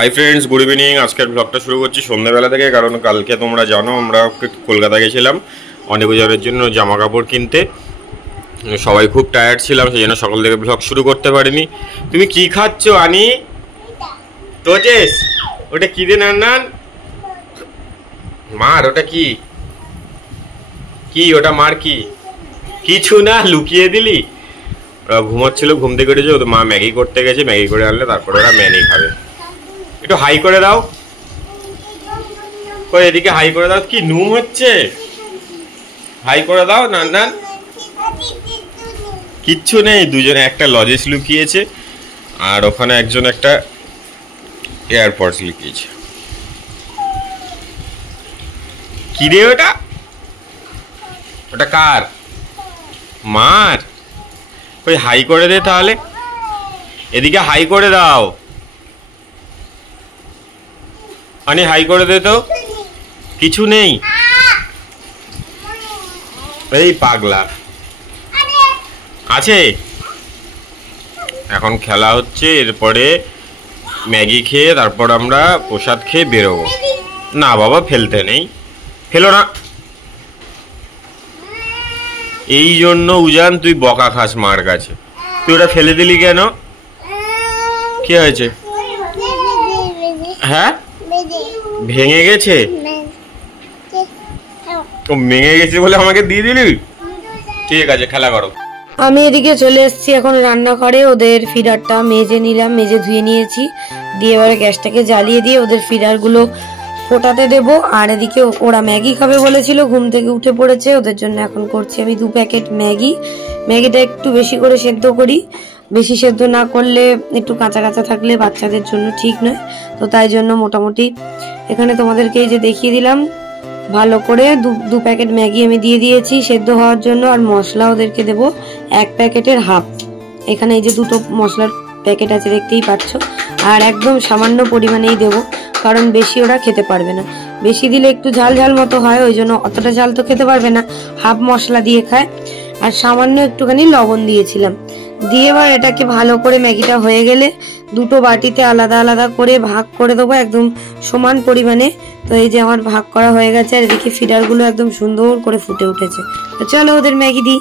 Hi friends, good evening. আজকের ব্লগটা শুরু করছি সন্ধ্যাবেলা থেকে, কারণ কালকে তোমরা জানো আমরা কলকাতা গেছিলাম অনেক জনের জন্য জামা কাপড় কিনতে। সবাই খুব টায়ার্ড ছিলাম, সেই জন্য সকাল থেকে ব্লগ শুরু করতে পারিনি। তুমি কি খাচ্ছ আনি? তোজেস, ওটা কি রে নান? মার, ওটা কি কি ওটা মার? কি কিছু না, লুকিয়ে দিলি। ওরা ঘুমাচ্ছিল, ঘুম থেকে উঠেছে, ওদের মা ম্যাগি করতে গেছে, ম্যাগি করে আনলে তারপরে ওরা ম্যাগি খাবে। একটু হাই করে দাও, কই এদিকে হাই করে দাও। কি নুম হচ্ছে? হাই করে দাও। না না, কিচ্ছু নেই। দুজনে একটা লজেস লুকিয়েছে, আর ওখানে একজন একটা এয়ারপডস লুকিয়েছে। কি রে ওটা? ওটা কার? মার। কই হাই করে দে তাহলে, এদিকে হাই করে দাও। আনি হাই করে দে তো। কিছু নেই। এই পাগলা আছে। এখন খেলা হচ্ছে, এরপরে ম্যাগি খেয়ে তারপর আমরা প্রসাদ খেয়ে বেরোবো। না বাবা, ফেলতে নেই, ফেলো না। এই জন্য উজান তুই বকা খাস মার কাছে। তুই ওটা ফেলে দিলি কেন? কি হয়েছে? হ্যাঁ, ভেঙে গেছে। ও ভেঙে গেছে বলে আমাকে দিয়ে দিলি? ঠিক আছে, খেলা করো। আমি এদিকে চলে এসেছি এখন রান্নাঘরে। ওদের ফিডারটা মেজে নিলাম, মেজে ধুয়ে নিয়েছি। দিয়ে এবারে গ্যাসটাকে জ্বালিয়ে দিয়ে ওদের ফিডারগুলো ফোটাতে দেবো। আর এদিকে ওরা ম্যাগি খাবে বলেছিল, ঘুম থেকে উঠে পড়েছে। ওদের জন্য এখন করছি আমি 2 প্যাকেট ম্যাগি। ম্যাগিটা একটু বেশি করে সেদ্ধ করি, বেশি সেদ্ধ না করলে একটু কাঁচা কাঁচা থাকলে বাচ্চাদের জন্য ঠিক নয়। তো তাই জন্য মোটামুটি এখানে তোমাদেরকে এই যে দেখিয়ে দিলাম, ভালো করে 2 প্যাকেট ম্যাগি আমি দিয়ে দিয়েছি সেদ্ধ হওয়ার জন্য। আর মশলা ওদেরকে দেবো 1 প্যাকেটের হাফ। এখানে এই যে 2টো মশলার প্যাকেট আছে, দেখতেই পাচ্ছ। আর একদম সামান্য পরিমাণেই দেবো, কারণ বেশি ওরা খেতে পারবে না। বেশি দিলে একটু ঝাল ঝাল মতো হয়, ওই জন্য অতটা ঝাল তো খেতে পারবে না, হাফ মশলা দিয়ে খায়। আর সামান্য একটুখানি লবণ দিয়েছিলাম। দিয়ে এবার এটাকে ভালো করে ম্যাগিটা হয়ে গেলে 2টো বাটিতে আলাদা আলাদা করে ভাগ করে দেবো, একদম সমান পরিমাণে। তো এই যে আমার ভাগ করা হয়ে গেছে, আর এদিকে ফিডারগুলো একদম সুন্দর করে ফুটে উঠেছে। তো চলো ওদের ম্যাগি দিই।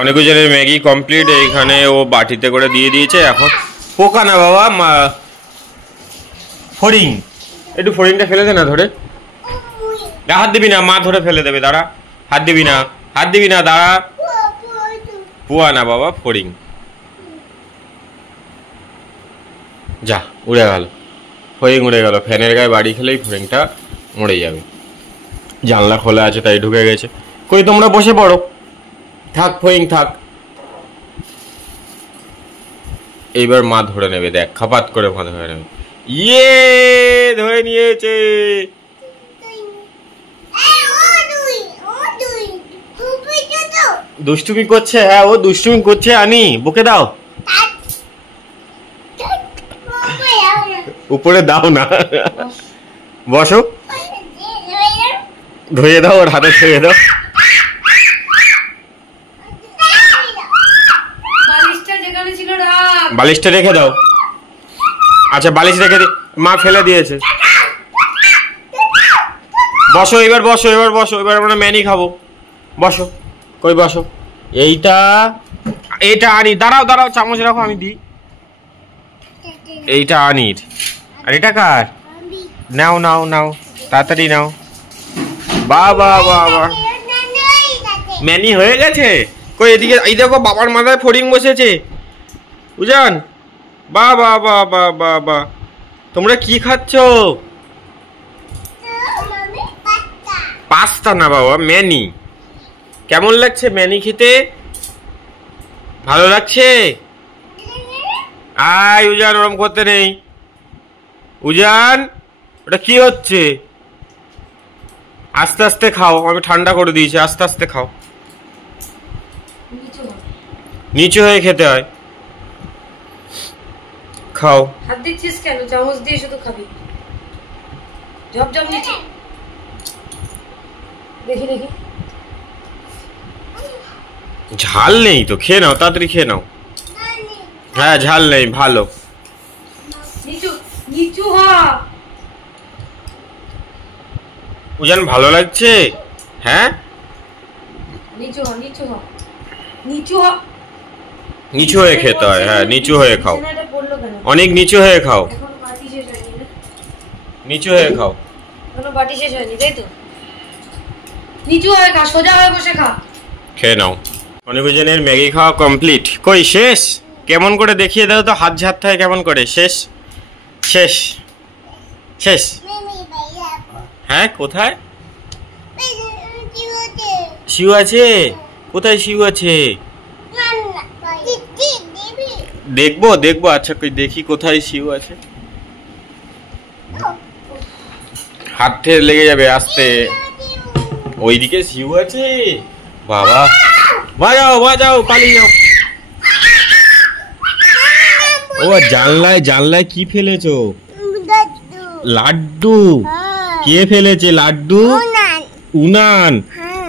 অনেকজনের ম্যাগি কমপ্লিট। এইখানে ও বাটিতে করে দিয়ে দিয়েছে। এখন পোকা না বাবা, ফড়িং। একটু ফড়িংটা ফেলে দে না ধরে। হাত দিবি না, মা ধরে ফেলে দেবে। দাঁড়া, হাত দিবি না, হাত দিবি না, দাঁড়া। পোয়া না বাবা, ফড়িং। যা, উড়ে গেল ফড়িং, উড়ে গেল। ফ্যানের গায়ে বাড়ি খেলেই ফড়িংটা মরে যাবে। জানলা খোলা আছে তাই ঢুকে গেছে। কই তোমরা বসে পড়ো, থাক ফড়িং থাক। এইবার মা ধরে নেবে, দেখ, খাপাত করে মা ধরে নেবে। ইয়ে, ধরে নিয়েছে। দুষ্টুমি করছে। হ্যাঁ, ও দুষ্টুমি করছে। আনি বুকে দাও, উপরে দাও না, বসো। ধুয়ে দাও, ওর হাতে ধুয়ে দাও। বালিশটা রেখে দাও। আচ্ছা, বালিশ রেখে দি। মা ফেলে দিয়েছে। বসো এবার, বসো এবার, বসো এবার। আমরা ম্যানি খাবো, বসো। কই বসো। এইটা আনি। দাঁড়াও দাঁড়াও, চামচ রাখো, আমি দিই। এইটা আনির, আর এটা কার? নাও নাও নাও, তাড়াতাড়ি নাও। বাবা বাবা, ম্যানি হয়ে গেছে। কই এদিকে, এই দেখো বাবার মাথায় ফড়িং বসেছে। বুঝান, বাবা বাবা বাবা। তোমরা কি খাচ্ছ? পাস্তা না বাবা, ম্যানি। কেমন লাগছে ম্যানি খেতে? ভালো লাগছে? আয় উজান, ওরম করতে নেই। উজান, ওটা কি হচ্ছে? আস্তে আস্তে খাও, আমি ঠান্ডা করে দিয়েছি। আস্তে আস্তে খাও, নিচু হয়ে খেতে হয়। খাও। হাত দিচ্ছিস কেন? চামচ দিয়ে শুধু খাবি। জব জব নিচে দেখি দেখি। ঝাল নেই তো, খেয়ে নাও, তাড়াতাড়ি খেয়ে নাও। হ্যাঁ, ঝাল নেই, ভালো। নিচু নিচু হ। উজান ভালো লাগছে? হ্যাঁ, নিচু হয়ে খেতে হয়। হ্যাঁ, নিচু হয়ে খাও, অনেক নিচু হয়ে খাও, নিচু হয়ে খাও। বাটি শেষ হয়নি তাই তো? নিচু হয়ে খা, সোজা হয়ে বসে খা। খেয়ে নাও। অনেক উজানের ম্যাগি খাওয়া কমপ্লিট। কই শেষ? কেমন করে দেখিয়ে দাও তো, হাত ঝাড়তে হয় কেমন করে? শেষ শেষ শেষ। হ্যাঁ, কোথায় শিউ আছে? কোথায় শিউ আছে? দেখবো দেখবো। আচ্ছা, কই দেখি কোথায় শিউ আছে। হাত থেকে লেগে যাবে আস্তে। ওইদিকে শিউ আছে? বাবা, বাজাও বাজাও, পালিয়ে যাও। ও জানলায়, জানলায় কি ফেলেছো? লাড্ডু। কে ফেলেছে লাড্ডু? উনান।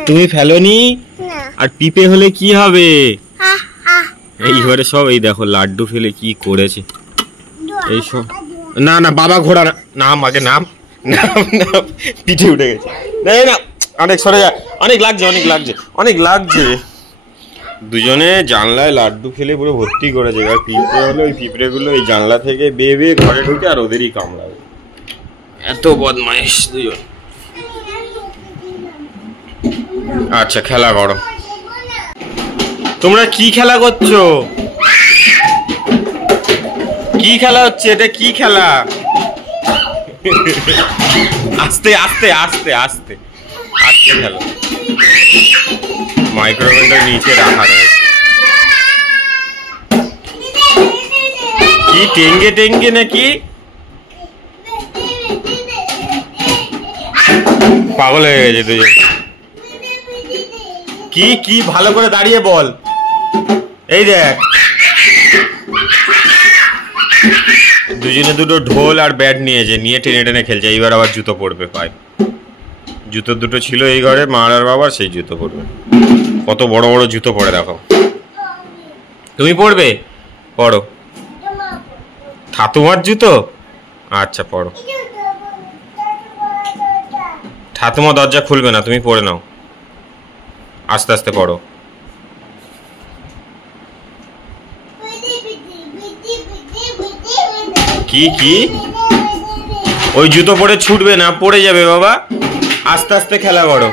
তুমি ফেলোনি? আর পিপে হলে কি হবে? এইবারে সব এই দেখো লাড্ডু ফেলে কি করেছে। এই সব না না, বাবা ঘোড়া না, আমাকে নাম নাম নাম পিঠে উঠে গেছে। না, অনেক সরে যায়, অনেক লাগছে, অনেক লাগছে, অনেক লাগছে। দুজনে জানলায় লাড্ডু ফেলে পুরো ভর্তি করেছে। এবার পিঁপড়ে হলে ওই পিঁপড়ে গুলো এই জানলা থেকে বেয়ে বেয়ে ঘরে ঢুকে আর ওদেরই কামড়াবে। এত বদমাইশ দুজন। আচ্ছা, খেলা করো। তোমরা কি খেলা করছো? কি খেলা হচ্ছে এটা? কি খেলা? আস্তে আস্তে আস্তে আস্তে আস্তে খেলো। মাইক্রোওয়েভের নিচে রাখা রয়েছে। কি টেঙ্গে টেঙ্গে নাকি? পাগল হয়ে গেছে দুজন। কি কি ভালো করে দাঁড়িয়ে বল। এই দেখ, দুজনে দুটো ঢোল আর ব্যাট নিয়েছে, নিয়ে টেনে টেনে খেলছে। এইবার আবার জুতো পড়বে পায়। জুতো দুটো ছিল এই ঘরে, মার আর বাবার, সেই জুতো পড়বে। কত বড় বড় জুতো পরে দেখো। তুমি পড়বে? পড়ো। ঠাতুমার জুতো? আচ্ছা, পড়ো। ঠাতুমা দরজা খুলবে না, তুমি পড়ে নাও। আস্তে আস্তে পড়ো। কি কি? ওই জুতো পরে ছুটবে না, পড়ে যাবে বাবা। আস্তে আস্তে খেলা করো।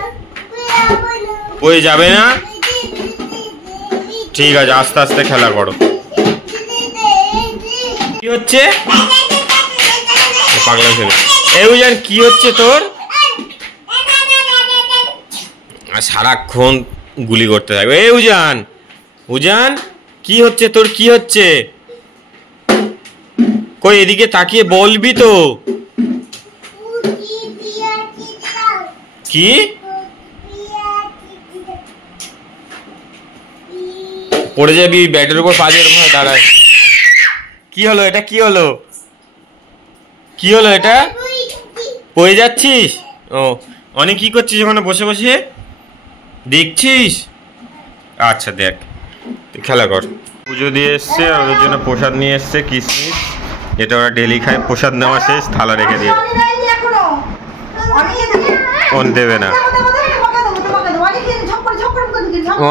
পড়ে যাবে না? ঠিক আছে, আস্তে আস্তে খেলা করো। কি হচ্ছে? পাগলা ছেলে। এই উজান, কি হচ্ছে তোর? সারাক্ষণ গুলি করতে থাকবে। এই উজান, উজান কি হচ্ছে তোর? কি হচ্ছে? কই এদিকে তাকিয়ে বলবি তো। কি পড়ে যাবি? ব্যাটের উপর পা দিয়ে এরকম দাঁড়ায়। কি হলো এটা? কি হলো? কি হলো এটা? পড়ে যাচ্ছিস? ও, অনেক কি করছিস ওখানে বসে বসে? দেখছিস? আচ্ছা দেখ, খেলা কর। পুজো দিয়ে এসছে আর ওদের জন্য প্রসাদ নিয়ে এসছে, কিশমিশ। এটা ওরা ডেলি খায়। প্রসাদ নেওয়া শেষ, থালা রেখে দিয়ে। কোন দেবে না?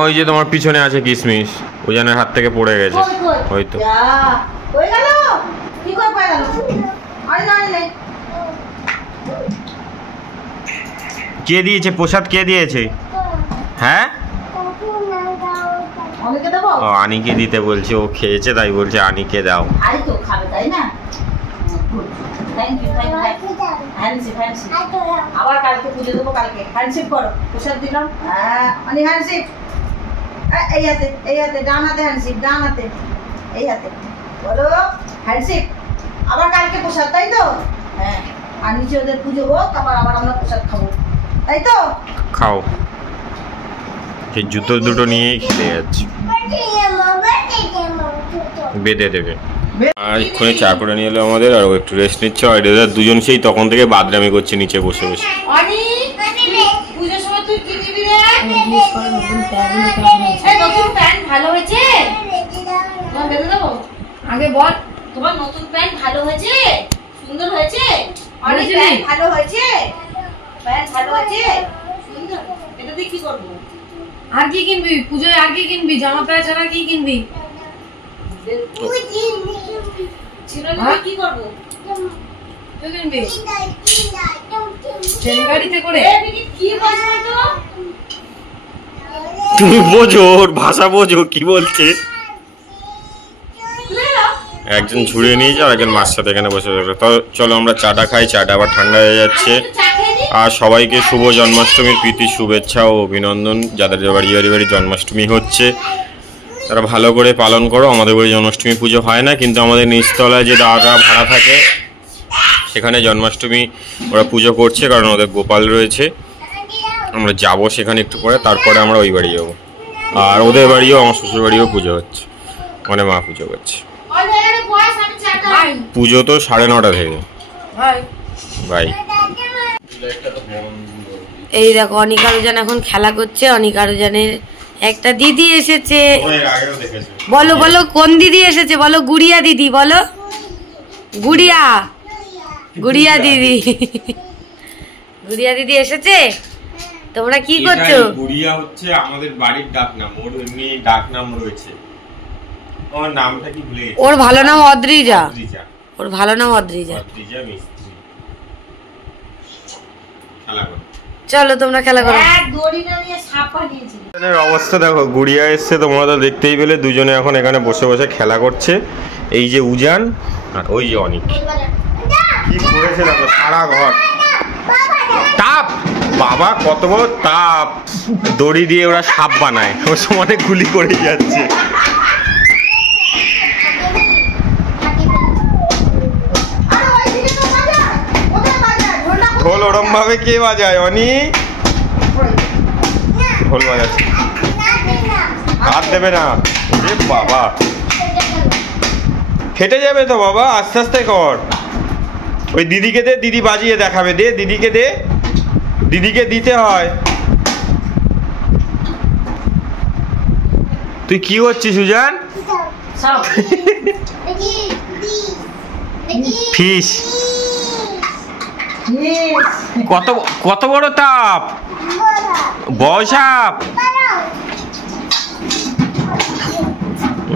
ওই যে তোমার পিছনে আছে কিশমিশ, উজানের হাত থেকে পড়ে গেছে। ওই তো। কে দিয়েছে প্রসাদ? কে দিয়েছে? হ্যাঁ, ও আনিকে দিতে বলছে। ও খেয়েছে তাই বলছে আনিকে দাও। আবার কালকে পুজো দেবো, কালকে হ্যান্ডশিপ করো। প্রসাদ দিলাম। অনেক হ্যান্ডশিপ। এই হাতে, এই হাতে, ডান হাতে হ্যান্ডশিপ, ডান হাতে, এই হাতে বলো হ্যান্ডশিপ। আবার কালকে প্রসাদ, তাই তো? হ্যাঁ, আর নিচে ওদের পুজো হোক, আবার আবার আমরা প্রসাদ খাবো, তাই তো? খাও। সেই জুতো দুটো নিয়েই খেলে যাচ্ছে। বেঁধে দেবে। আর এক্ষুনি চা করে নিয়ে এলো আমাদের, আর ও একটু রেস্ট নিচ্ছে। আর এদের দুজন সেই তখন থেকে বাদরামি করছে নিচে বসে বসে। আগে বল, তোমার নতুন প্যান্ট ভালো হয়েছে? সুন্দর হয়েছে? অনেক প্যান্ট ভালো হয়েছে? ভালো আছে এটা দিয়ে কি করবো? আর কি কিনবি পুজোয়? আর কি কিনবি? জামা প্যান্ট ছাড়া কি কিনবি? কি করবো? কিনবি ট্রেন গাড়িতে করে? কি বলছো? তুমি বোঝো, ওর ভাষা বোঝো কি বলছে। একজন ঝুড়িয়ে নিয়েছে আর একজন মাছ সাথে এখানে বসে থাকবে। তো চলো আমরা চাটা খাই, চাটা আবার ঠান্ডা হয়ে যাচ্ছে। আর সবাইকে শুভ জন্মাষ্টমীর প্রীতি শুভেচ্ছা ও অভিনন্দন। যাদের বাড়ি বাড়ি বাড়ি জন্মাষ্টমী হচ্ছে তারা ভালো করে পালন করো। আমাদের বাড়ি জন্মাষ্টমী পুজো হয় না, কিন্তু আমাদের নিচতলায় যে দাদারা ভাড়া থাকে সেখানে জন্মাষ্টমী ওরা পুজো করছে, কারণ ওদের গোপাল রয়েছে। আমরা যাব সেখানে একটু পরে, তারপরে আমরা ওই বাড়ি যাবো। আর ওদের বাড়িও, আমার শ্বশুর বাড়িও পুজো হচ্ছে, মানে মা পুজো করছে। পুজো তো 9:30 থেকে। ভাই এই দেখো অনিকা রোজান এখন খেলা করছে। অনিকা রোজানের একটা দিদি এসেছে। বলো বলো কোন দিদি এসেছে বলো? গুড়িয়া দিদি বলো। গুড়িয়া গুড়িয়া দিদি গুড়িয়া দিদি এসেছে। তোমরা কি করছো? গুড়িয়া হচ্ছে আমাদের বাড়ির ডাক নাম, ওর এমনি ডাক নাম রয়েছে। ওর নামটা কি ভুলে গেছি। ওর ভালো নাম অদ্রিজা। ওর ভালো নাম অদ্রিজা। অদ্রিজা মিস্ত্রি। খেলা করো, চলো তোমরা খেলা করো। অবস্থা দেখো, গুড়িয়া এসছে, তোমরা তো দেখতেই পেলে। দুজনে এখন এখানে বসে বসে খেলা করছে। এই যে উজান আর ওই যে অনিক, কি করেছে দেখো, সারা ঘর তাপ। বাবা কত বড় তাপ! দড়ি দিয়ে ওরা সাপ বানায়, ওর সমানে গুলি করে যাচ্ছে। ঢোল ওরম ভাবে কে বাজায়? অনি ঢোল বাজাচ্ছে, হাত দেবে না। ওরে বাবা, ফেটে যাবে তো বাবা, আস্তে আস্তে কর। ওই দিদিকে দে, দিদি বাজিয়ে দেখাবে। দে দিদিকে, দে দিদিকে দিতে হয়। তুই কি করছিস সুজান? ফিশ। কত কত বড় তাপ! বড় সাপ।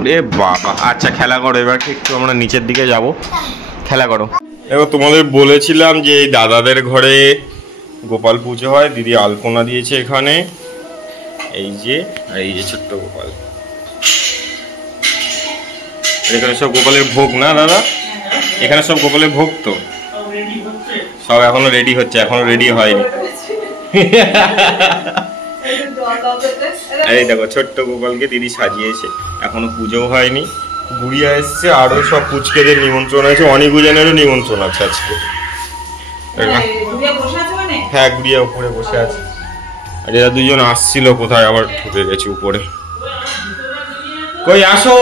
রে বাবা, আচ্ছা খেলা করো। এবার একটু আমরা নিচের দিকে যাব, খেলা করো। এবার তোমাদের বলেছিলাম যে এই দাদাদের ঘরে গোপাল পুজো হয়। দিদি আলপনা দিয়েছে এখানে, এই যে, আর এই যে ছোট্ট গোপাল। এখানে সব গোপালের ভোগ না দাদা? এখানে সব গোপালের ভোগ তো সব এখনো রেডি হচ্ছে, এখনো রেডি হয়নি। এই দেখো ছোট্ট গোপালকে দিদি সাজিয়েছে, এখনো পুজোও হয়নি। গুড়িয়া এসছে, আরো সব পুচকেদের নিমন্ত্রণ আছে, অনেক গুজনেরও নিমন্ত্রণ আছে আজকে। হ্যাঁ, গুড়িয়া উপরে বসে আছে। আর এরা দুজন আসছিল কোথায়, আবার ঢুকে গেছে উপরে। কই আসো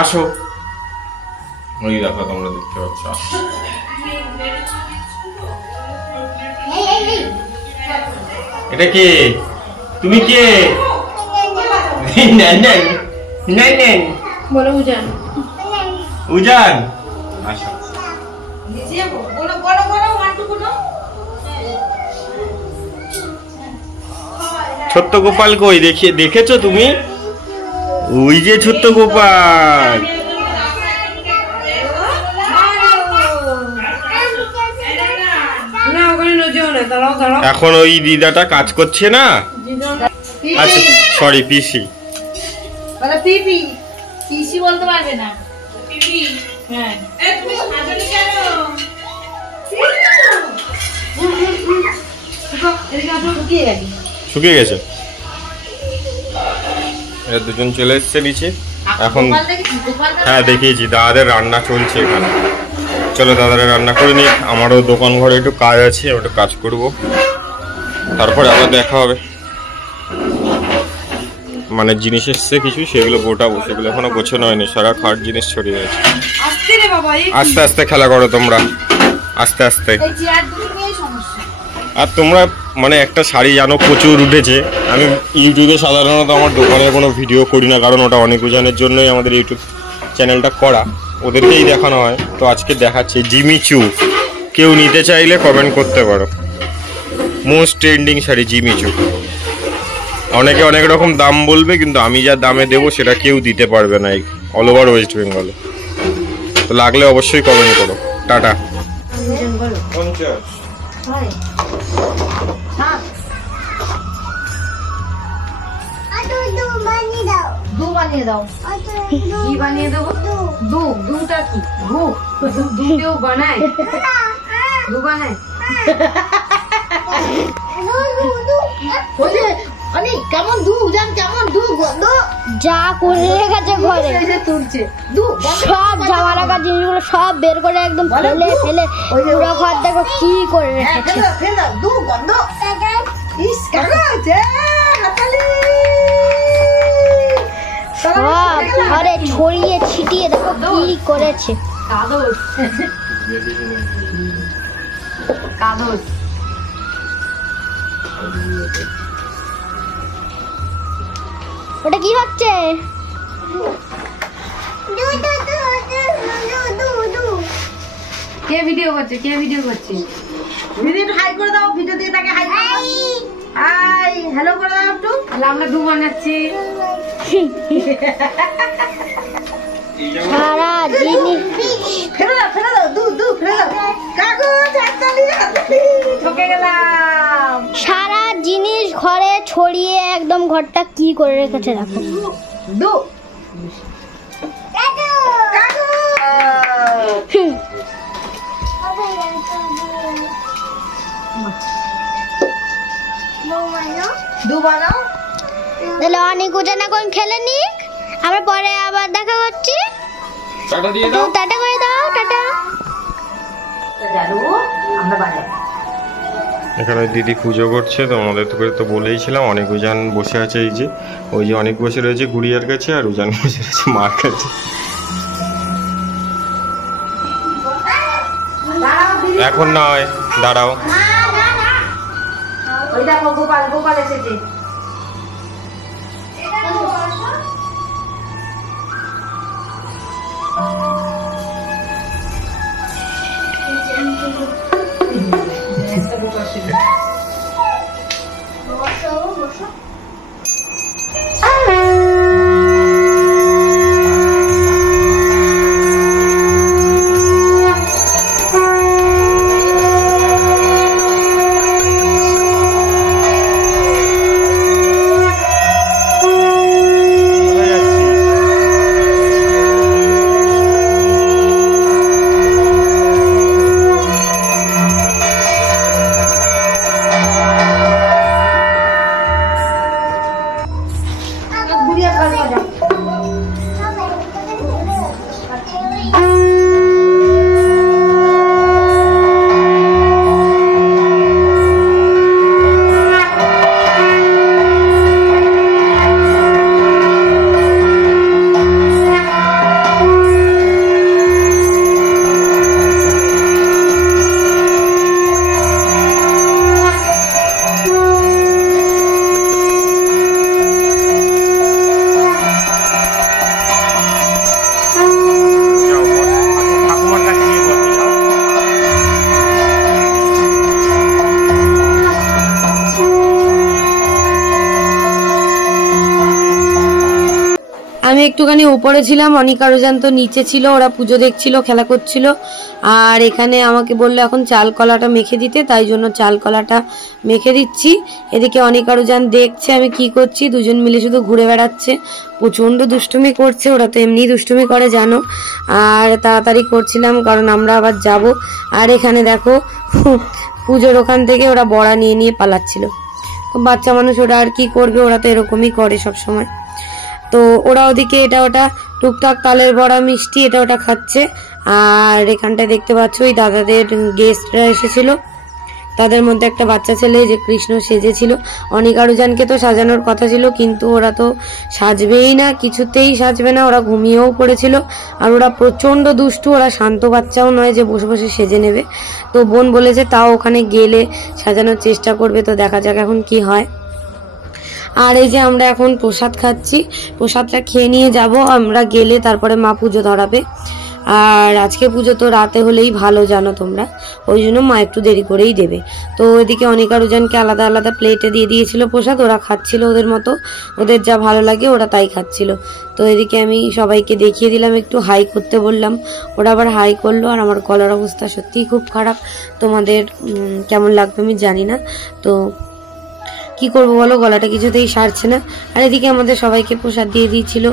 আসো, ওই দেখো তোমরা দেখতে পাচ্ছ। এটা কে? তুমি কে? বলো উজান। উজান আসো। ছোট্ট গোপাল কই? দেখেছো তুমি? ওই যে ছোট্ট গোপাল। এখন ওই দিদাটা কাজ করছে না। আচ্ছা সরি, পিসি। পিসি বলতে পারবে না। হ্যাঁ, শুকিয়ে গেছে। দুজন চলে এসছে নিচে এখন। হ্যাঁ দেখিয়েছি, দাদাদের রান্না চলছে এখানে। চলো দাদারা রান্না করে নিই, আমারও দোকান ঘরে একটু কাজ আছে, একটু কাজ করব, তারপরে আবার দেখা হবে। মানে জিনিস এসছে কিছু, সেগুলো গোটাবো, সেগুলো এখনো গোছানো হয়নি, সারা খাট জিনিস ছড়িয়ে আছে। আস্তে আস্তে খেলা করো তোমরা, আস্তে আস্তে। আর তোমরা মানে একটা শাড়ি জানো প্রচুর উঠেছে। আমি ইউটিউবে সাধারণত আমার দোকানের কোনো ভিডিও করি না, কারণ ওটা অনেক উজানের জন্যই আমাদের ইউটিউব চ্যানেলটা করা, ওদেরকেই দেখানো হয়। তো আজকে দেখাচ্ছি জিমিচু, কেউ নিতে চাইলে কমেন্ট করতে পারো। Most trending sari Jimmy Choo. অনেকে অনেক রকম দাম বলবে, কিন্তু আমি যা দামে দেবো সেটা কেউ দিতে পারবে না এই অল ওভার ওয়েস্ট বেঙ্গলে। তো লাগলে অবশ্যই কমেন্ট করো। টাটা। দু বানিয়ে দাও। কি বানিয়ে দেবো? দুটা কি? দু কেউ বানায়? দু বানায়? কেমন দু জান, কেমন দু গন্ধ যা করে রেখেছে ঘরে তুলছে। দু সব জামা রাখা জিনিসগুলো সব বের করে একদম ফেলে ফেলে পুরো ঘর দেখো কি করে রেখেছে। ফেল দাও, দু গন্ধ। ইস কাকা আছে হাতালি সব ঘরে ছড়িয়ে ছিটিয়ে দেখো কি করেছে। কাদর কাদর ওটা কি হচ্ছে? কে ভিডিও করছে? কে ভিডিও করছে? ভিডিও হাই করে দাও, ভিডিও দিয়ে তাকে হাই করে দাও। হাই হ্যালো করে দাও একটু। তাহলে আমরা দু বানাচ্ছি। সারা জিনিস ফেলে দাও দু ফেলে দাও। কাগজ হাতালি হাতালি ঠকে গেলাম। সারা জিনিস ঘরে ছড়িয়ে একদম ঘরটা কি করে রেখেছে দেখো। দু দু বানাও। তাহলে অনেক উজান এখন খেলে নিক, আমরা পরে আবার দেখা করছি। টাটা দিয়ে দাও। টাটা করে দাও, টাটা। জানো আমরা বানাই। এখানে দিদি পুজো করছে, তো আমাদের তো বলেইছিলাম অনেক উজান বসে আছে। এই যে ওই যে অনেক বসে রয়েছে গুড়িয়ার কাছে, আর উজান বসে রয়েছে মার কাছে। এখন নয়, দাঁড়াও। ওই দেখো গোপাল এসেছে। আমি একটুখানি উপরে ছিলাম, অনিকা রোজান তো নিচে ছিল, ওরা পুজো দেখছিল, খেলা করছিল। আর এখানে আমাকে বললো এখন চাল কলাটা মেখে দিতে, তাই জন্য চাল কলাটা মেখে দিচ্ছি। এদিকে অনিকা রোজান দেখছে আমি কি করছি, দুজন মিলে শুধু ঘুরে বেড়াচ্ছে, প্রচন্ড দুষ্টুমি করছে। ওরা তো এমনি দুষ্টুমি করে জানো। আর তাড়াতাড়ি করছিলাম কারণ আমরা আবার যাব। আর এখানে দেখো পুজোর ওখান থেকে ওরা বড়া নিয়ে নিয়ে পালাচ্ছিল। বাচ্চা মানুষ ওরা আর কি করবে, ওরা তো এরকমই করে সব সময়। তো ওরা ওদিকে এটা ওটা টুকটাক তালের বড়া মিষ্টি এটা ওটা খাচ্ছে। আর এখানটায় দেখতে পাচ্ছ ওই দাদাদের গেস্টরা এসেছিল, তাদের মধ্যে একটা বাচ্চা ছেলে যে কৃষ্ণ সেজেছিল। অনিকা রোজানকে তো সাজানোর কথা ছিল, কিন্তু ওরা তো সাজবেই না, কিছুতেই সাজবে না, ওরা ঘুমিয়েও পড়েছিল। আর ওরা প্রচন্ড দুষ্টু, ওরা শান্ত বাচ্চাও নয় যে বসে বসে সেজে নেবে। তো বোন বলেছে তাও ওখানে গেলে সাজানোর চেষ্টা করবে, তো দেখা যাক এখন কি হয়। আর এই যে আমরা এখন প্রসাদ খাচ্ছি, প্রসাদটা খেয়ে নিয়ে যাব আমরা গেলে, তারপরে মা পুজো ধরাবে। আর আজকে পুজো তো রাতে হলেই ভালো জানো তোমরা, ওই জন্য মা একটু দেরি করেই দেবে। তো এদিকে অনিকা রুজানকে আলাদা আলাদা প্লেটে দিয়ে দিয়েছিল প্রসাদ, ওরা খাচ্ছিল ওদের মতো, ওদের যা ভালো লাগে ওরা তাই খাচ্ছিল। তো এদিকে আমি সবাইকে দেখিয়ে দিলাম, একটু হাই করতে বললাম, ওরা আবার হাই করলো। আর আমার গলার অবস্থা সত্যিই খুব খারাপ, তোমাদের কেমন লাগবে আমি জানি না। তো কি করবো বলো, গলাটা কিছুতেই সারছে না। আর এদিকে আমাদের সবাইকে প্রসাদ দিয়ে দিয়েছিল।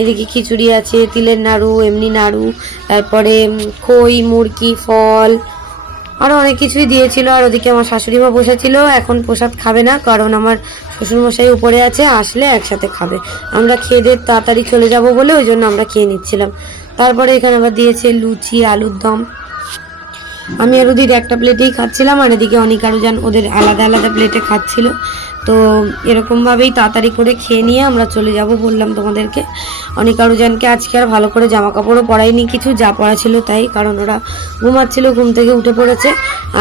এদিকে খিচুড়ি আছে, তিলের নাড়ু, এমনি নাড়ু, তারপরে খই, মুরগি, ফল, আরো অনেক কিছুই দিয়েছিল। আর ওদিকে আমার শাশুড়ি মা বসেছিল, এখন প্রসাদ খাবে না, কারণ আমার শ্বশুরমশাই উপরে আছে, আসলে একসাথে খাবে। আমরা খেয়ে দিয়ে তাড়াতাড়ি চলে যাব বলে ওই জন্য আমরা খেয়ে নিচ্ছিলাম। তারপরে এখানে আবার দিয়েছে লুচি, আলুর দম। আমি আর ওদের একটা প্লেটেই খাচ্ছিলাম, আর এদিকে অনিকা রুজান ওদের আলাদা আলাদা প্লেটে খাচ্ছিল। তো এরকমভাবেই তাড়াতাড়ি করে খেয়ে নিয়ে আমরা চলে যাব বললাম তোমাদেরকে। অনিকা রুজানকে আজকে আর ভালো করে জামা কাপড়ও পরাইনি, কিছু যা পরা ছিল তাই, কারণ ওরা ঘুমাচ্ছিল, ঘুম থেকে উঠে পড়েছে,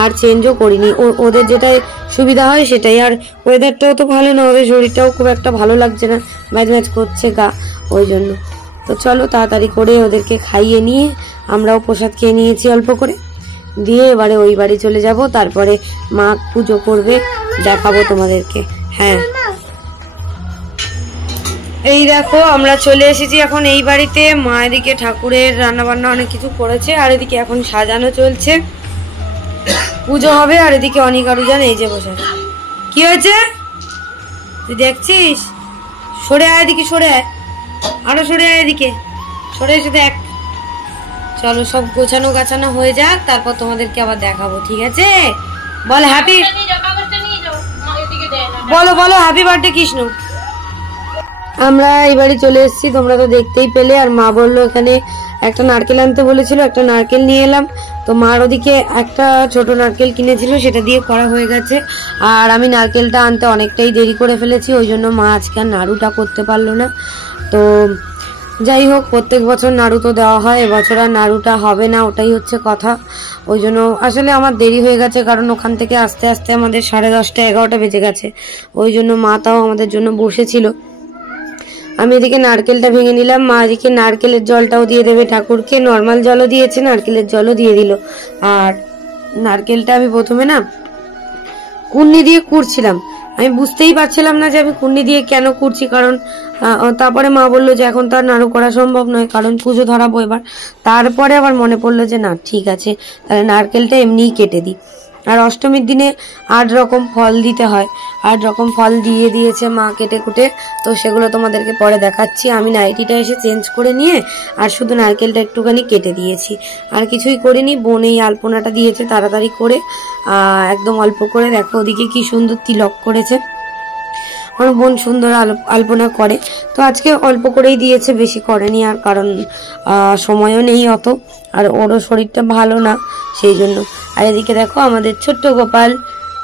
আর চেঞ্জও করিনি। ওদের যেটাই সুবিধা হয় সেটাই। আর ওয়েদারটাও তো ভালো না, ওদের শরীরটাও খুব একটা ভালো লাগছে না, ম্যাচ ম্যাচ করছে গা, ওই জন্য। তো চলো তাড়াতাড়ি করে ওদেরকে খাইয়ে নিয়ে আমরাও প্রসাদ খেয়ে নিয়েছি অল্প করে, দিয়ে এবারে ওই বাড়ি চলে যাব। তারপরে মা পুজো করবে, দেখাবো তোমাদেরকে। হ্যাঁ, এই দেখো আমরা চলে এসেছি এখন এই বাড়িতে। মা এদিকে ঠাকুরের রান্না বান্না অনেক কিছু করেছে, আর এদিকে এখন সাজানো চলছে, পুজো হবে। আর এদিকে অনিকা রুজান এই যে বসে। কি হয়েছে তুই দেখছিস? সরে আয় এদিকে, সরে আয়, আরো সরে আয় এদিকে, সরে এসে দেখ। চলো সব গোছানো গাছানো হয়ে যাক, তারপর তোমাদেরকে আবার দেখাবো, ঠিক আছে? বল হ্যাপি, বলো বলো হ্যাপি বার্থডে কৃষ্ণ। আমরা এই বাড়ি চলে এসেছি, তোমরা তো দেখতেই পেলে। আর মা বললো এখানে একটা নারকেল আনতে বলেছিল, একটা নারকেল নিয়ে এলাম। তো মার ওদিকে একটা ছোট নারকেল কিনেছিল, সেটা দিয়ে করা হয়ে গেছে। আর আমি নারকেলটা আনতে অনেকটাই দেরি করে ফেলেছি, ওই জন্য মা আজকে আর নাড়ুটা করতে পারলো না। তো যাই হোক, প্রত্যেক বছর নাড়ু তো দেওয়া হয়, এবছর আর নাড়ুটা হবে না, ওটাই হচ্ছে কথা। ওই জন্য আসলে আমার দেরি হয়ে গেছে, কারণ ওখান থেকে আস্তে আস্তে আমাদের 10:30 11টা বেজে গেছে। ওই জন্য মা তাও আমাদের জন্য বসেছিল। আমি এদিকে নারকেলটা ভেঙে নিলাম, মা এদিকে নারকেলের জলটাও দিয়ে দেবে ঠাকুরকে, নর্মাল জলও দিয়েছে, নারকেলের জলও দিয়ে দিল। আর নারকেলটা আমি প্রথমে না কুন্নি দিয়ে কুড়ছিলাম, আমি বুঝতেই পারছিলাম না যে আমি কুন্নি দিয়ে কেন কুড়ছি, কারণ তারপরে মা বললো যে এখন তো আর নাড়ু করা সম্ভব নয়, কারণ পুজো ধরাবো এবার। তারপরে আবার মনে পড়লো যে না ঠিক আছে, তাহলে নারকেলটা এমনিই কেটে দিই। আর অষ্টমীর দিনে 8 রকম ফল দিতে হয়, 8 রকম ফল দিয়ে দিয়েছে মা কেটে কুটে। তো সেগুলো তোমাদেরকে পরে দেখাচ্ছি। আমি নাইটিটা এসে চেঞ্জ করে নিয়ে আর শুধু নারকেলটা একটুখানি কেটে দিয়েছি, আর কিছুই করিনি। বোন এই আলপনাটা দিয়েছে তাড়াতাড়ি করে, একদম অল্প করে। দেখো ওদিকে কি সুন্দর তিলক করেছে, আমার বোন সুন্দর আলপনা করে। তো আজকে অল্প করেই দিয়েছে, বেশি করেনি, আর কারণ সময়ও নেই অত, আর ওরও শরীরটা ভালো না সেই জন্য। আর এদিকে দেখো আমাদের ছোট্ট গোপাল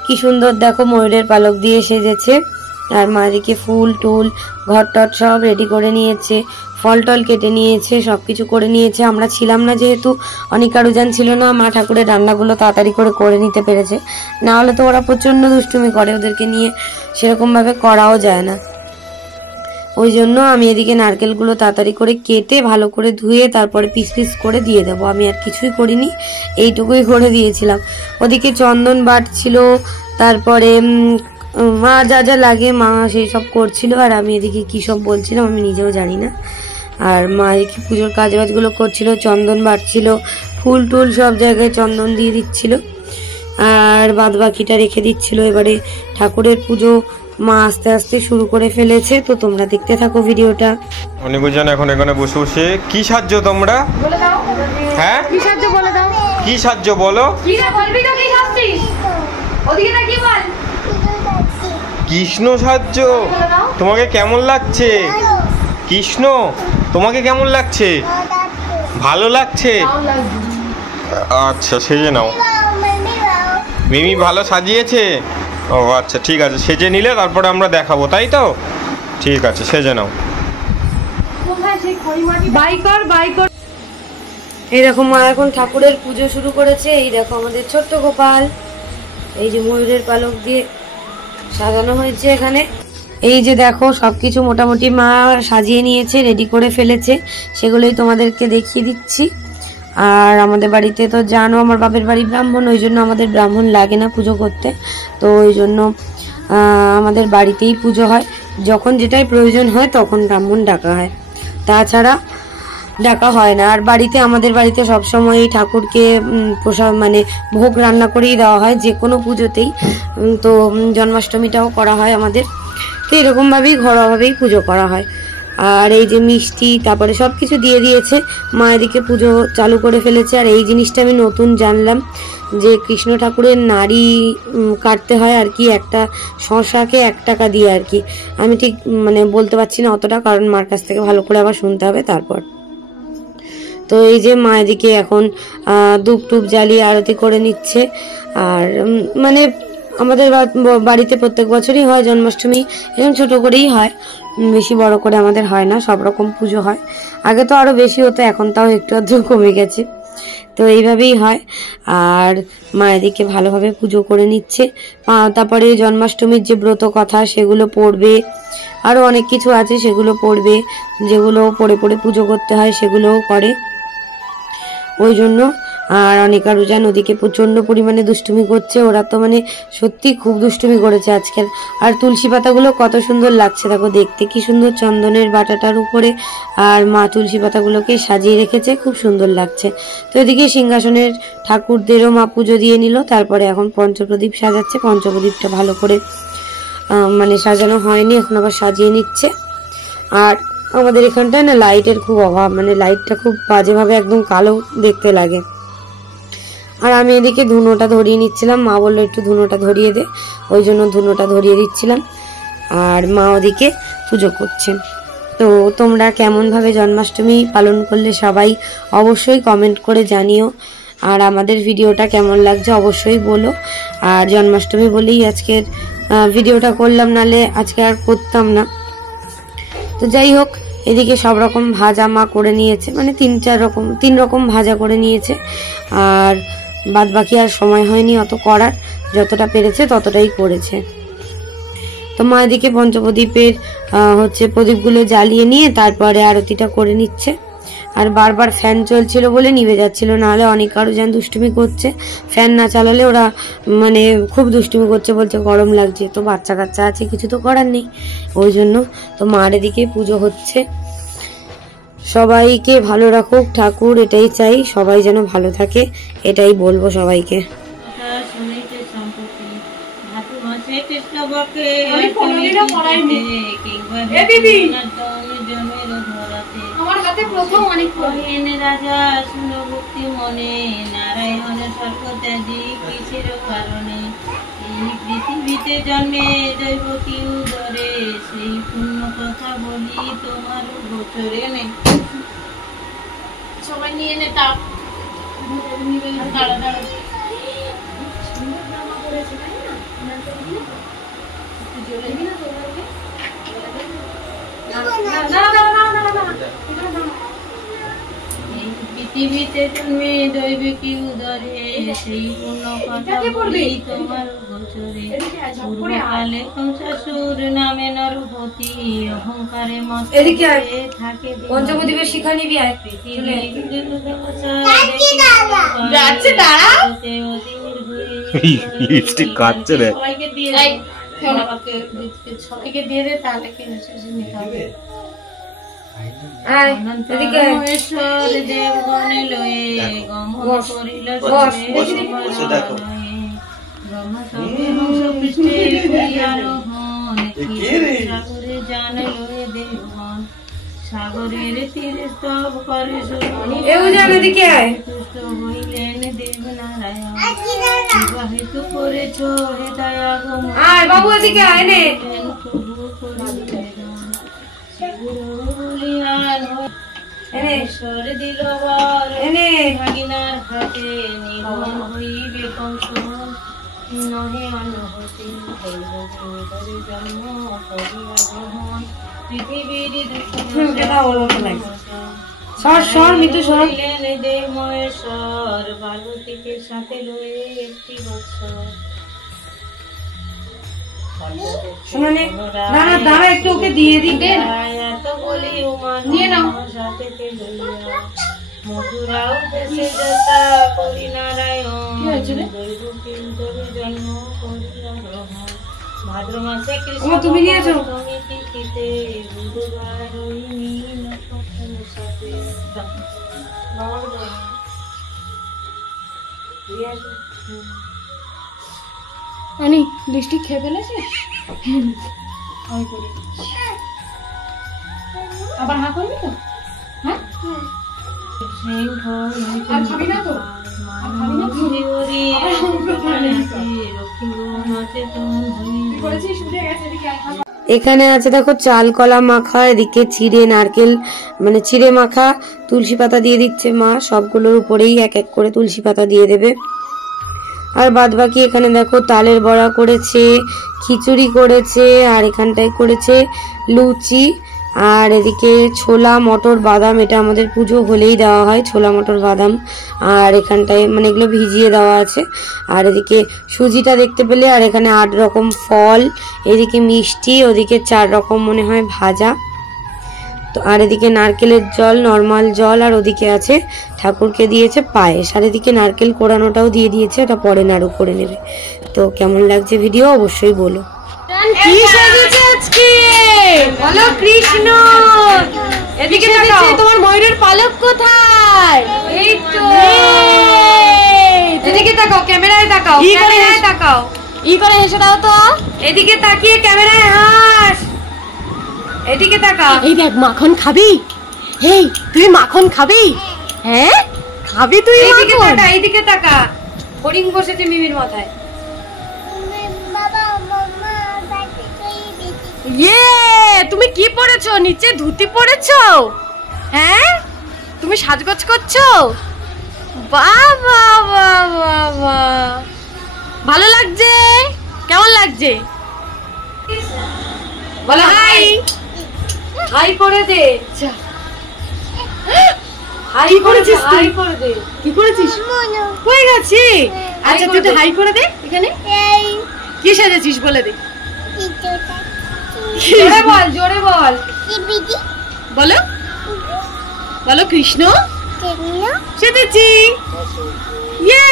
কি সুন্দর, দেখো ময়ূরের পালক দিয়ে সেজেছে। আর মা এদিকে ফুল টুল ঘর টট সব রেডি করে নিয়েছে, ফল টল কেটে নিয়েছে, সবকিছু করে নিয়েছে। আমরা ছিলাম না যেহেতু, অনিকা রুজান ছিল না, মা ঠাকুরের রান্নাগুলো তাড়াতাড়ি করে নিতে পেরেছে। না হলে তো ওরা প্রচন্ড দুষ্টুমি করে, ওদেরকে নিয়ে সেরকম ভাবে করাও যায় না। ওই জন্য আমি এদিকে নারকেলগুলো তাড়াতাড়ি করে কেটে ভালো করে ধুয়ে তারপরে পিস পিস করে দিয়ে দেবো। আমি আর কিছুই করিনি, এইটুকুই করে দিয়েছিলাম। ওদিকে চন্দন বাটছিল, তারপরে মা যা যা লাগে মা সেই সব করছিল, আর আমি এদিকে কী সব বলছিলাম আমি নিজেও জানি না। আর মা এদিকে পুজোর কাজবাজগুলো করছিল, চন্দন বাটছিল, ফুল টুল সব জায়গায় চন্দন দিয়ে দিচ্ছিল, আর বাদ বাকিটা রেখে দিচ্ছিল। এবারে ঠাকুরের পুজো মা আস্তে আস্তে শুরু করে ফেলেছে, তো তোমরা দেখতে থাকো ভিডিওটা। অনেকজন এখন এখানে বসে বসে কি সাহায্য তোমরা? হ্যাঁ কি সাহায্য বলে দাও, কি সাহায্য বলো? কৃষ্ণ সাহায্য। তোমাকে কেমন লাগছে? কৃষ্ণ তোমাকে কেমন লাগছে? ভালো লাগছে? আচ্ছা সেজে নাও। মিমি ভালো সাজিয়েছে? ও আচ্ছা ঠিক আছে, সেজে নিলে তারপরে আমরা দেখাবো, তাই তো? ঠিক আছে সেজে নাও। এই দেখো মা এখন ঠাকুরের পুজো শুরু করেছে। এই দেখো আমাদের ছোট্ট গোপাল, এই যে ময়ূরের পালক দিয়ে সাজানো হয়েছে এখানে। এই যে দেখো সবকিছু মোটামুটি মা সাজিয়ে নিয়েছে, রেডি করে ফেলেছে, সেগুলোই তোমাদেরকে দেখিয়ে দিচ্ছি। আর আমাদের বাড়িতে তো জানো আমার বাপের বাড়ি ব্রাহ্মণ, ওই জন্য আমাদের ব্রাহ্মণ লাগে না পুজো করতে। তো ওই জন্য আমাদের বাড়িতেই পুজো হয়, যখন যেটাই প্রয়োজন হয় তখন ব্রাহ্মণ ডাকা হয়, তাছাড়া ডাকা হয় না। আর বাড়িতে আমাদের বাড়িতে সবসময় ঠাকুরকে প্রসাদ মানে ভোগ রান্না করেই দেওয়া হয় যে কোনো পুজোতেই। তো জন্মাষ্টমীটাও করা হয় আমাদের। তো এরকমভাবেই ঘরোয়াভাবেই পুজো করা হয়। আর এই যে মিষ্টি তারপরে সব কিছু দিয়ে দিয়েছে, মা এদিকে পুজো চালু করে ফেলেছে। আর এই জিনিসটা আমি নতুন জানলাম যে কৃষ্ণ ঠাকুরের নাড়ি কাটতে হয় আর কি, একটা শশাকে 1 টাকা দিয়ে আর কি। আমি ঠিক মানে বলতে পারছি না অতটা, কারণ মার কাছ থেকে ভালো করে আবার শুনতে হবে তারপর। তো এই যে মা এদিকে এখন ধূপ টুপ জ্বালিয়ে আরতি করে নিচ্ছে। আর মানে আমাদের বাড়িতে প্রত্যেক বছরই হয় জন্মাষ্টমী, এরকম ছোট করেই হয়, বেশি বড় করে আমাদের হয় না। সব রকম পুজো হয়, আগে তো আরো বেশি হতো, এখন তাও একটু আধটু কমে গেছে। তো এইভাবেই হয়। আর মা এদিকে ভালোভাবে পুজো করে নিচ্ছে। তারপরে জন্মাষ্টমীর যে ব্রত কথা সেগুলো পড়বে, আরো অনেক কিছু আছে সেগুলো পড়বে, যেগুলো পড়ে পড়ে পুজো করতে হয় সেগুলোও করে ওই জন্য। আর অনিকা রুজান ওদিকে প্রচন্ড পরিমাণে দুষ্টুমি করছে, ওরা তো মানে সত্যি খুব দুষ্টুমি করেছে আজকের। আর তুলসী পাতাগুলো কত সুন্দর লাগছে দেখো দেখতে, কি সুন্দর চন্দনের বাটাটার উপরে আর মা তুলসী পাতাগুলোকে সাজিয়ে রেখেছে, খুব সুন্দর লাগছে। তো এদিকে সিংহাসনের ঠাকুরদেরও মা পুজো দিয়ে নিল, তারপরে এখন পঞ্চপ্রদীপ সাজাচ্ছে। পঞ্চপ্রদীপটা ভালো করে মানে সাজানো হয়নি, এখন আবার সাজিয়ে নিচ্ছে। আর আমাদের এখানটায় না লাইটের খুব অভাব, মানে লাইটটা খুব বাজেভাবে একদম কালো দেখতে লাগে। আর আমি এদিকে ধুনোটা ধরিয়ে নিচ্ছিলাম, মা বললো একটু ধুনোটা ধরিয়ে দে, ওই জন্য ধুনোটা ধরিয়ে দিচ্ছিলাম। আর মা ওদিকে পুজো করছেন। তো তোমরা কেমনভাবে জন্মাষ্টমী পালন করলে সবাই অবশ্যই কমেন্ট করে জানিও। আর আমাদের ভিডিওটা কেমন লাগছে অবশ্যই বলো। আর জন্মাষ্টমী বলেই আজকের ভিডিওটা করলাম, নালে আজকে আর করতাম না। তো যাই হোক, এদিকে সব রকম ভাজা মা করে নিয়েছে, মানে 3 রকম ভাজা করে নিয়েছে। আর বাদ বাকি আর সময় হয়নি অত করার, যতটা পেরেছে ততটাই করেছে। তো মা এদিকে পঞ্চপ্রদীপের প্রদীপগুলো জ্বালিয়ে নিয়ে তারপরে আরতিটা করে নিচ্ছে। আর বারবার ফ্যান চলছিল বলে নিভে যাচ্ছিল, নাহলে অনেক আরো যেন দুষ্টুমি করছে। ফ্যান না চালালে ওরা মানে খুব দুষ্টুমি করছে, বলছে গরম লাগছে। তো বাচ্চা কাচ্চা আছে, কিছু তো করার নেই, ওই জন্য। তো মার এদিকে পুজো হচ্ছে। সবাইকে ভালো রাখুক ঠাকুর, এটাই চাই, সবাই যেন ভালো থাকে, এটাই বলবো সবাইকে। আমার হাতে প্রথম অনেক রাজা শুনো ভক্তি মনে, নারায়ণের সর্বত্যাজি কিসের কারণে, এই পৃথিবীতে জন্মে দৈব কি উদরে, সেই পূর্ণ কথা বলি তোমার গোচরে নেই। সবাই নিয়ে নে তা পৃথিবীতে জন্মে দৈবিকী উদরে, সেই পূর্ণ কথা বলি তোমার গোচরে, পূর্বকালে কংসাসুর নামে নরপতি, অহংকারে মস্তে থাকে পঞ্চপ্রদীপের শিখা নিবি সবাইকে দিয়ে সবাইকে দিয়ে দে, তাহলে কি নিতে হবে। দেবগণে লয়ে গমন করিল সাগরে জান লয়ে দেবগণ, সাগরের তীরে স্তব করে তুষ্ট হইলেন দেবনারায়ণ, বিবাহিত করেছ হে দয়া ঈশ্বর দিল ভাগিনার হাতে, নিগমন হইবে কংস নহে অনুভূতি, জন্ম করিয়া গ্রহণ পৃথিবীর দেবমহেশ্বর, পার্বতীকে সাথে লয়ে একটি বৎসর। একটু ওকে দিয়ে দিবে, এত বলি উমা নিয়ে নাও সাথে মধুরাও দেশে যেতা করি নারায়ণ দৈব কিন্তরি জন্ম করি গ্রহণ ভাদ্র মাসে কৃষ্ণ তুমি নিয়েছো তিথিতে বুধবার রোহিণী নক্ষত্রের সাথে আনি লিপস্টিক খেয়ে ফেলেছিস? আবার হা করবি তো? হ্যাঁ আর খাবি না তো? এখানে আছে দেখো চাল কলা মাখা, এদিকে চিড়ে নারকেল মানে চিড়ে মাখা, তুলসী পাতা দিয়ে দিচ্ছে মা, সবগুলোর উপরেই এক এক করে তুলসী পাতা দিয়ে দেবে। আর বাদ বাকি এখানে দেখো তালের বড়া করেছে, খিচুড়ি করেছে, আর এখানটায় করেছে লুচি, আর এদিকে ছোলা মটর বাদাম, এটা আমাদের পুজো হলেই দেওয়া হয় ছোলা মটর বাদাম, আর এখানটায় মানে এগুলো ভিজিয়ে দেওয়া আছে। আর এদিকে সুজিটা দেখতে পেলে, আর এখানে 8 রকম ফল, এদিকে মিষ্টি, ওদিকে 4 রকম মনে হয় ভাজা, তো আর এদিকে নারকেলের জল, নর্মাল জল, আর ওদিকে আছে ঠাকুরকে দিয়েছে পায়েস, আর এদিকে নারকেল কোড়ানোটাও দিয়ে দিয়েছে, ওটা পরে নাড়ু করে নেবে। তো কেমন লাগছে ভিডিও অবশ্যই বলো। কি সেজেছে আজকে বলো কৃষ্ণ, এদিকে তোমার ময়ূরের পালক কোথায়? এই তো এদিকে তাকাও, ক্যামেরায় তাকাও, ক্যামেরায় তাকাও, করে হেসে দাও তো। এদিকে তাকিয়ে ক্যামেরায় হাস, এদিকে তাকাও। এই দেখ মাখন খাবি? এই তুই মাখন খাবি? হ্যাঁ খাবি তুই এইদিকে মাখন? তাকা, এইদিকে তাকা, হরিণ বসেছে মিমির মাথায়। ইয়ে তুমি কি পরেছো? নিচে ধুতি পরেছো? হ্যাঁ তুমি সাজগোজ করছো? বাবা বাবা বাবা ভালো লাগছে। কেমন লাগছে বলো হাই, হাই করে দে, হাই করেছিস, হাই করে দে। কি করেছিস? হয়ে গেছে। আচ্ছা তুই তো হাই করে দে। এখানে কি সাজেছিস বলে দে। জোরে বল, জোরে বল। বলো বলো কৃষ্ণ সেজেছি। ইয়ে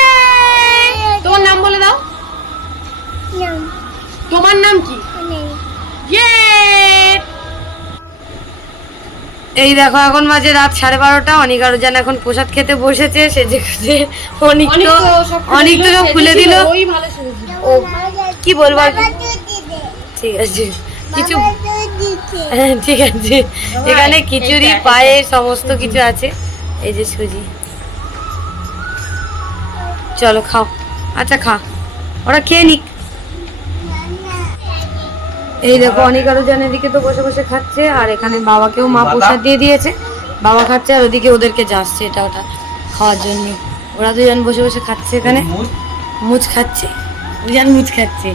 তোমার নাম বলে দাও। তোমার নাম কি? ইয়ে এই দেখো এখন বাজে রাত 12:30, অনেক আরো যেন এখন প্রসাদ খেতে বসেছে, সেজে খুঁজে অনেক তো সব খুলে দিল। ও কি বলবো আর কি? ঠিক আছে কিছু, হ্যাঁ ঠিক আছে, এখানে খিচুড়ি পায়েস সমস্ত কিছু আছে। এই যে সুজি, চলো খাও। আচ্ছা খা, ওরা খেয়ে নিক। এই দেখো অনেক আরো জানের দিকে তো বসে বসে খাচ্ছে, আর এখানে বাবাকেও মা প্রসাদ দিয়ে দিয়েছে, বাবা খাচ্ছে, আর ওদিকে ওদেরকে যাচ্ছে এটা ওটা খাওয়ার জন্য। ওরা দুজন বসে বসে খাচ্ছে, এখানে মুচ খাচ্ছে, দুজন মুচ খাচ্ছে।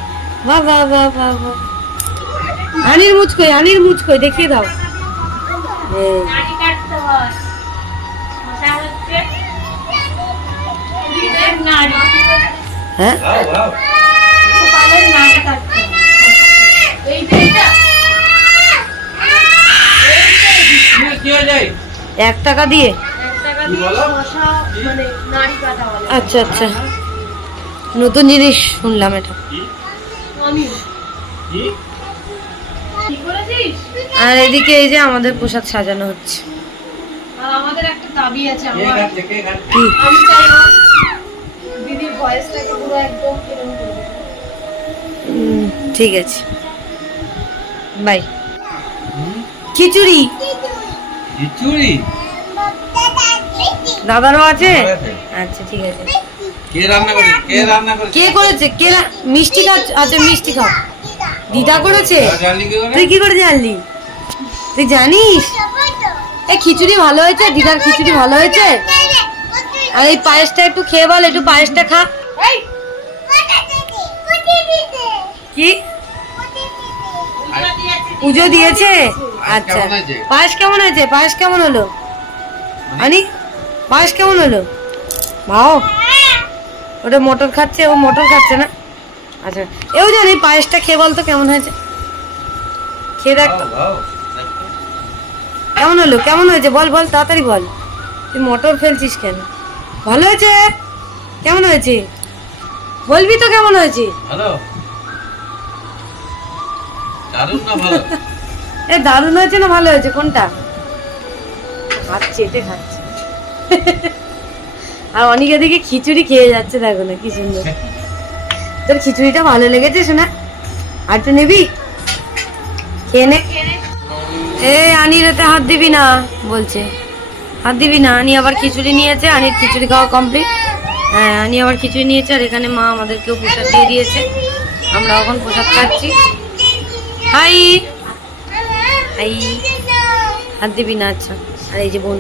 বাহ বাহ বাহ বাহ বাহ। আনির মুচ কই, আনির মুচ কই দেখিয়ে দাও। হ্যাঁ 1 টাকা দিয়ে। আচ্ছা আচ্ছা, নতুন জিনিস শুনলাম এটা। আর এদিকে এই যে আমাদের প্রসাদ সাজানো হচ্ছে। আর আমাদের একটা দাবি আছে, আমার কি? আমি চাইবো দিদির ভয়েসটাকে পুরো একদম এরকম করবে। ঠিক আছে, বাই। খিচুড়ি, খিচুড়ি দাদারও আছে। আচ্ছা ঠিক আছে। কে রান্না করে? কে রান্না করে? কে করেছে? কে মিষ্টি খা? আচ্ছা মিষ্টি খাও। দিদা করেছে? তুই কি করে জানলি? তুই জানিস এই খিচুড়ি ভালো হয়েছে? দিদার খিচুড়ি ভালো হয়েছে? আর এই পায়েসটা একটু খেয়ে বল, একটু পায়েসটা খা। কি পুজো দিয়েছে? আচ্ছা পায়েস কেমন হয়েছে? পায়েস কেমন হলো? আনি পায়েস কেমন হলো? ভাও ওটা মটর খাচ্ছে, ও মটর খাচ্ছে না। আচ্ছা এও জানি, পায়েসটা খেয়ে বলতো কেমন হয়েছে, খেয়ে দেখ তো কেমন হলো, কেমন হয়েছে বল বল তাড়াতাড়ি বল। তুই মটর ফেলছিস কেন? ভালো হয়েছে? কেমন হয়েছে বলবি তো কেমন হয়েছে? ভালো, দারুণ না ভালো? এ দারুণ হয়েছে না ভালো হয়েছে কোনটা? খাচ্ছে, এতে খাচ্ছে। আর অনেকে দিকে খিচুড়ি খেয়ে যাচ্ছে, দেখো না কি সুন্দর। তোর খিচুড়িটা ভালো লেগেছে শোনা? আর একটু নিবি? খেয়ে নে। এ আনির এতে হাত দিবি না বলছে, হাত দিবি না। আনি আবার খিচুড়ি নিয়েছে, আনির খিচুড়ি খাওয়া কমপ্লিট। হ্যাঁ, আনি আবার খিচুড়ি নিয়েছে, আর এখানে মা আমাদেরকেও প্রসাদ দিয়ে দিয়েছে, আমরা এখন প্রসাদ খাচ্ছি। হাই হাই, হাত দিবি না? আচ্ছা। আর এই যে বোন